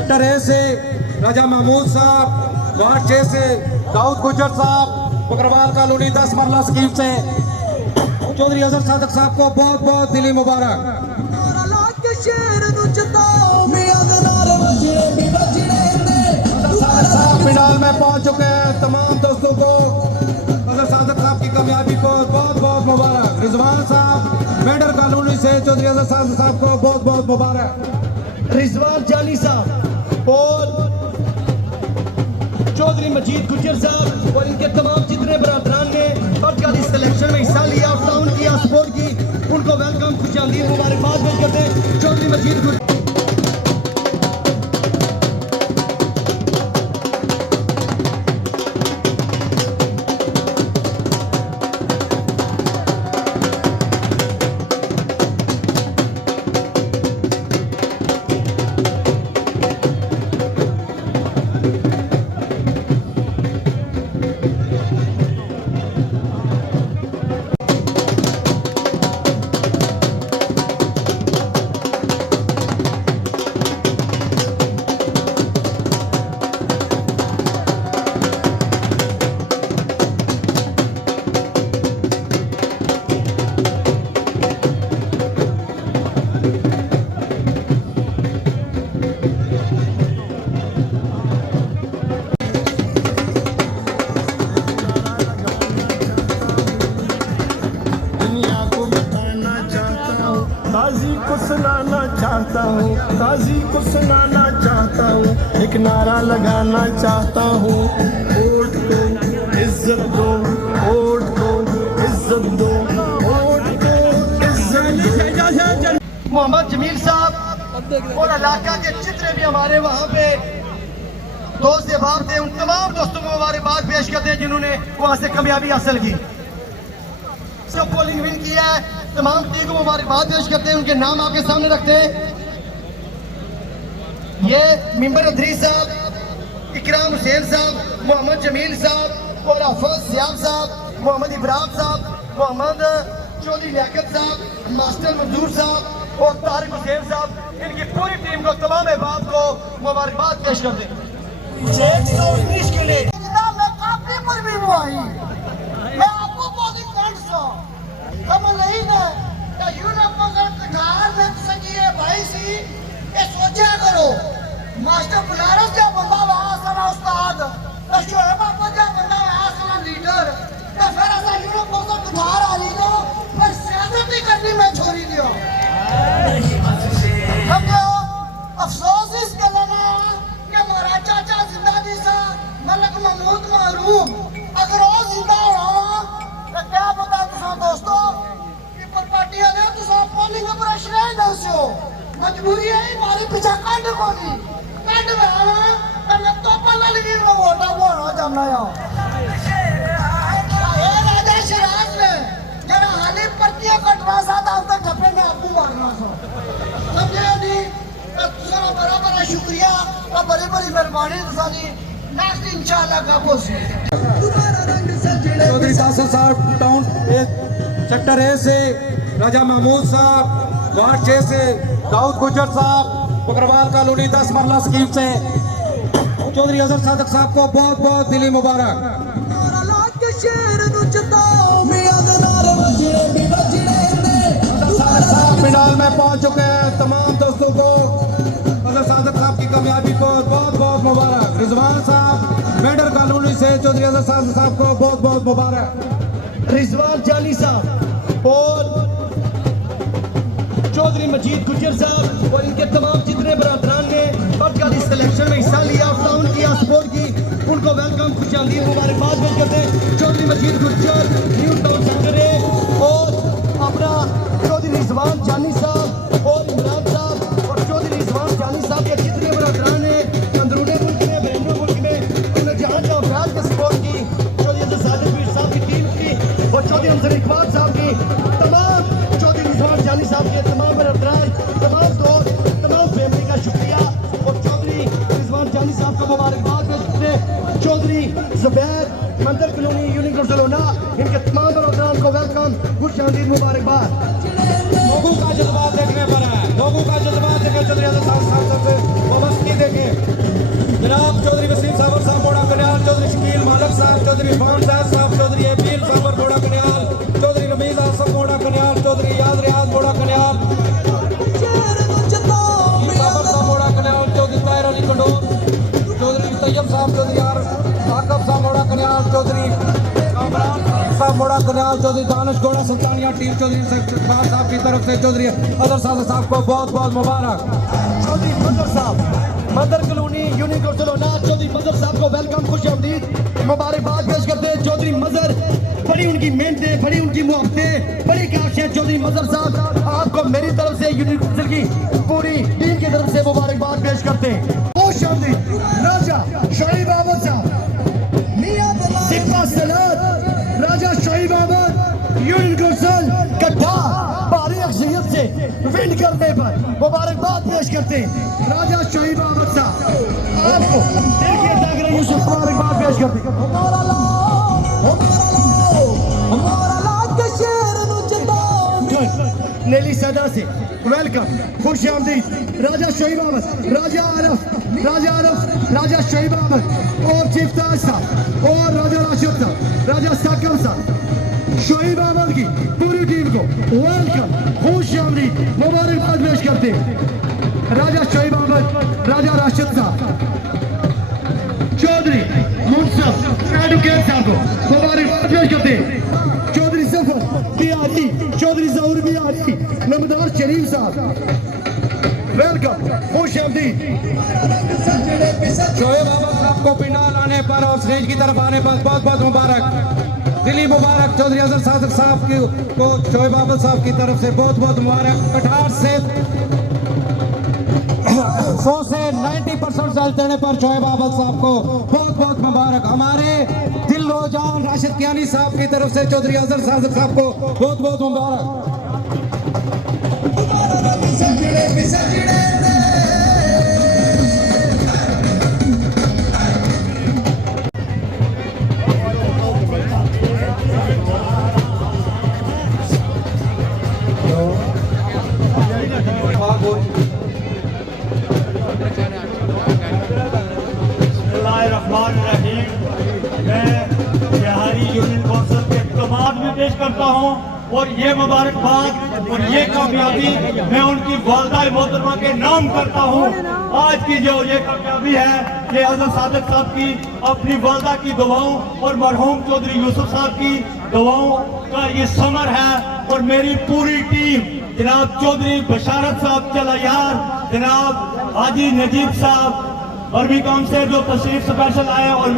Sector A से राजा महमूद साहब, ward 6 से दाऊद गुजर साहब, बकरवाल कॉलोनी 10 मरला स्कीम से चौधरी अजहर सादक साहब को बहुत बहुत दिली मुबारक। फिलहाल में पहुंच चुके हैं। तमाम दोस्तों को अजहर सादक साहब की कामयाबी को बहुत बहुत मुबारक। रिजवान साहब मेडर कॉलोनी से चौधरी अजहर सादक साहब को बहुत बहुत मुबारक। रिजवान जानी साहब और चौधरी मजीद गुजर साहब और इनके तमाम जितने बरादरान ने बदकारी सिलेक्शन में हिस्सा लिया और टाउन की सपोर्ट की, उनको वेलकम खुशामदीद मुबारकबाद पेश करते हैं। चौधरी मजीद गुजर ताजी को सुनाना चाहता हूँ, एक नारा लगाना चाहता हूँ, वोट दो इज्जत दो, वोट दो इज्जत दो, वोट दो इज्जत दो। मोहम्मद जमील साहब और इलाका के जितने भी हमारे वहाँ पे दोस्त अहबाब थे, उन तमाम दोस्तों को मुबारकबाद पेश करते हैं जिन्होंने वहाँ से कामयाबी हासिल की। सब पोलिंग विन किया है, तमाम टीम को मुबारकबाद पेश करते हैं। उनके नाम आपके सामने रखते हैं। ये मिंबर अदरी साहब, इकराम हुसैन साहब, मोहम्मद जमील साहब और हफज सियाब साहब, मोहम्मद इब्राहिम साहब, मोहम्मद चौधरी लियाकत साहब, मास्टर मंजूर साहब और तारिक हुसैन साहब, इनकी पूरी टीम को तमाम अहबाब को मुबारकबाद पेश करते हैं। 119 के लिए मास्टर बनारस जो बंदा वहां सना उस्ताद शोएब अहमद जो बंदा वहां सना लीडर तो फिर ऐसा यूरोप को बुखार आ ली लो पर सियासत ही करनी मैं छोड़ी दियो। समझो अफसोस इस गल ना कि हमारा चाचा जिंदा जी सा मलक महमूद महरूम अगर वो जिंदा होना तो क्या पता तुसा दोस्तों पीपल पार्टी वाले तुसा पोलिंग ऑपरेशन है दसो मजबूरी है हमारी पीछे काट कोनी काट में मैं तो पल्ला लगी मैं वोटा बोलना चाहना ये राजा शिराज ने जरा हाली पर्तियां कटवा साथ अब तक ठप्पे में आपको मारना सा समझे नहीं तुसा बड़ा बड़ा शुक्रिया और बड़ी बड़ी मेहरबानी तुसानी नेक्स्ट इंशाल्लाह का कोशिश चौधरी साहब टाउन सेक्टर ए से राजा महमूद साहब, वार्ड 6 से दाऊद गुजर साहब, बकरवाल कॉलोनी 10 मरला स्कीम से चौधरी अजहर सादक साहब को बहुत बहुत दिली मुबारक। फिलहाल में पहुंच चुके हैं। तमाम दोस्तों को अजहर सादक साहब की कामयाबी को बहुत बहुत मुबारक। रिजवान साहब मेडर कॉलोनी से चौधरी अजहर सादक साहब को बहुत बहुत मुबारक। रिजवान जानी साहब और चौधरी मजीद गुजर साहब और इनके तमाम जितने बरादरान ने बदकारी सिलेक्शन में हिस्सा लिया और टाउन की सपोर्ट की, उनको वेलकम खुशामदीद मुबारकबाद पेश करते हैं। चौधरी मजीद गुजर न्यू टाउन सेक्टर है और अपना चौधरी रिजवान जानी साहब और इमरान साहब और चौधरी रिजवान जानी साहब के जितने बरादरान हैं अंदरूनी मुल्क में बैरून मुल्क में उन्होंने जहाँ जहाँ प्याज की सपोर्ट की, चौधरी अजहर सादक साहब की टीम की और चौधरी हमजर इकबाल साहब की, तमाम चौधरी रिजवान जानी साहब के तमाम बरादरान, तमाम दोस्त, तमाम फैमिली का शुक्रिया और चौधरी रिजवान जानी साहब को मुबारकबाद पेश करते हैं। चौधरी जुबैर मंदिर कॉलोनी यूनिक रोड इनके तमाम बरादरान को वेलकम खुशामदीद मुबारकबाद। लोगों का जज्बा देखने पर है, लोगों का जज्बा देखकर चौधरी अजहर साहब से देखें जनाब चौधरी वसीम साबर साहब मोड़ा कन्याल, चौधरी शकील मालक साहब, चौधरी इरफान साहब, चौधरी अबील साबर मोड़ा कन्याल, चौधरी रमीज आसफ मोड़ा कन्याल, चौधरी याद रियाज मोड़ा कन्याल, साबर साहब मोड़ा कन्याल, चौधरी ताहिर अली कंडोर, चौधरी तैयब साहब, चौधरी आकब साहब मोड़ा कन्याल, चौधरी कामरान साहब मोड़ा कन्याल, चौधरी दानिश घोड़ा सुल्तानिया टीम चौधरी इकबाल साहब की तरफ से चौधरी अदर साहब को बहुत बहुत मुबारक। चौधरी मदर साहब Madar colony union council Chaudhary Madar साहब को वेलकम खुश आमदीद मुबारकबाद पेश करते हैं। चौधरी मदर बड़ी उनकी मेहनतें, बड़ी उनकी मोहब्बतें, बड़ी काशियाँ चौधरी मदर साहब, आपको मेरी तरफ से यूनियन काउंसिल की पूरी टीम की तरफ से मुबारकबाद पेश करते हैं। खुश आमदीद राजा शहीद अहमद साहब, सिपा सलाद राजा शहीद अहमद यूनियन काउंसिल कट्ठा भारी अक्सरियत से विन करने पर मुबारकबाद पेश करते हैं। राजा शहीद अहमद साहब आपको दिल की जागरण यूसुफ मुबारकबाद पेश करते हैं। नेली सदा से वेलकम खुश आमदीद राजा शहीद अहमद, राजा आरफ, राजा शहीद अहमद और चीफ ताज साहब और राजा राशिद साहब, राजा साकम साहब, शहीद अहमद की पूरी टीम को वेलकम खुश आमदीद मुबारकबाद पेश करते हैं। राजा शहीद अहमद, राजा राशिद साहब, चौधरी मुंसफ एडवोकेट साहब को मुबारकबाद पेश करते हैं। चौधरी सफर बिहारी, चौधरी जहूर बिहारी, नमदार शरीफ साहब वेलकम खुश आमदीद। शोएब अहमद साहब को पिंडाल आने पर और स्टेज की तरफ आने पर बहुत बहुत मुबारक, दिली मुबारक। चौधरी अजहर सादिक साहब को शोएब अहमद साहब की तरफ से बहुत बहुत मुबारक। कठार से 100 से 90% रिजल्ट देने पर शोएब अहमद साहब को बहुत बहुत मुबारक। हमारे दिल रोजान राशिद कियानी साहब की तरफ से चौधरी अजहर सादिक साहब को बहुत बहुत मुबारक। मैं बिहारी यूनियन काउंसिल के तमाम में पेश करता हूँ और ये मुबारकबाद और ये कामयाबी मैं उनकी वालदा मोहतरमा के नाम करता हूँ। आज की जो ये कामयाबी है ये अजहर सादिक साहब की अपनी वालदा की दुआओं और मरहूम चौधरी यूसुफ साहब की दुआओं का ये समर है। और मेरी पूरी टीम जनाब चौधरी बशारत साहब चलायार, जनाब हाजी नजीब साहब बर्मी काउंसिल जो तशरीफ स्पेशल आए और